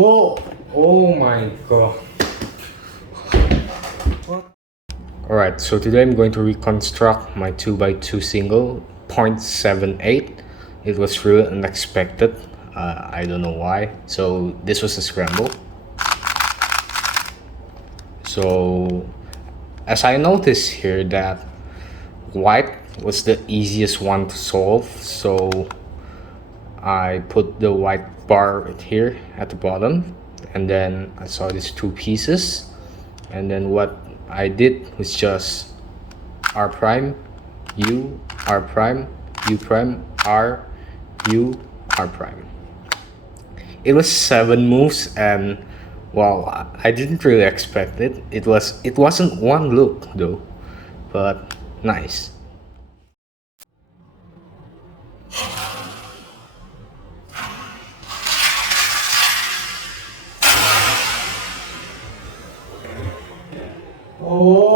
Oh, oh my god. Alright, so today I'm going to reconstruct my 2x2 single 0.78. It was really unexpected. I don't know why. So this was a scramble. So as I noticed here that white was the easiest one to solve, so I put the white bar right here at the bottom, and then I saw these two pieces, and then what I did was just R prime, U, R prime, U prime, R, U, R prime. It was 7 moves, and well, I didn't really expect it. It wasn't one look though, but nice. Oh.